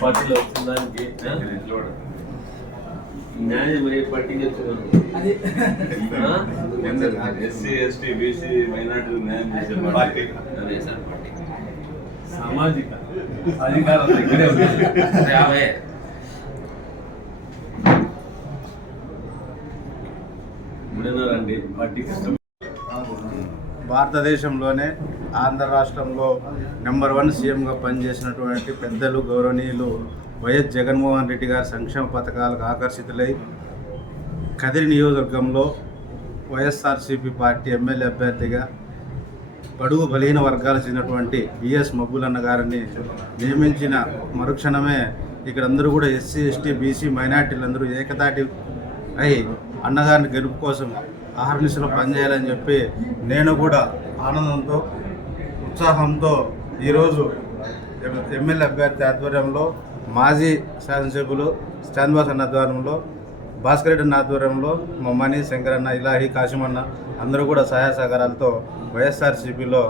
పార్టీలో వచ్చిన దానికి న్యాయం మరి పార్టీ చెప్తున్నాను ఎస్సీ ఎస్టీ బీసీ మైనార్టీ న్యాయం చేసే పార్టీ అదే సార్ పార్టీ సామాజిక అధికారం దగ్గరే ఉంది యాభై ఇప్పుడున్నారండి పార్టీకి ఇష్టం భారతదేశంలోనే ఆంధ్ర రాష్ట్రంలో నెంబర్ వన్ సీఎంగా పనిచేసినటువంటి పెద్దలు గౌరవనీయులు వైఎస్ జగన్మోహన్ రెడ్డి గారి సంక్షేమ పథకాలకు ఆకర్షితులై కదిరి నియోజకవర్గంలో వైఎస్ఆర్సీపీ పార్టీ ఎమ్మెల్యే అభ్యర్థిగా బడుగు బలహీన వర్గాలు చెందినటువంటి బిఎస్ మబ్బులన్న గారిని నియమించిన మరుక్షణమే ఇక్కడ అందరూ కూడా ఎస్సీ ఎస్టీ బీసీ మైనార్టీలందరూ ఏకతాటి అయి అన్నగారిని గెలుపు కోసం ఆహర్నిశలో పనిచేయాలని చెప్పి నేను కూడా ఆనందంతో ఉత్సాహంతో ఈరోజు ఎమ్మెల్యే అభ్యర్థి ఆధ్వర్యంలో మాజీ శాసనసభ్యులు చాంద్బాస్ అన్న ఆధ్వర్యంలో భాస్కర్ రెడ్డి అన్న ఆధ్వర్యంలో మమ్మని శంకరన్న ఇలాహి కాశీమన్న అందరూ కూడా సహాయ సహకారాలతో వైఎస్ఆర్సీపీలో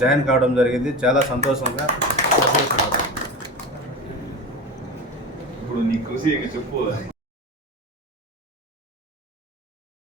జాయిన్ కావడం జరిగింది. చాలా సంతోషంగా ఇప్పుడు నీ కృషి చెప్పు.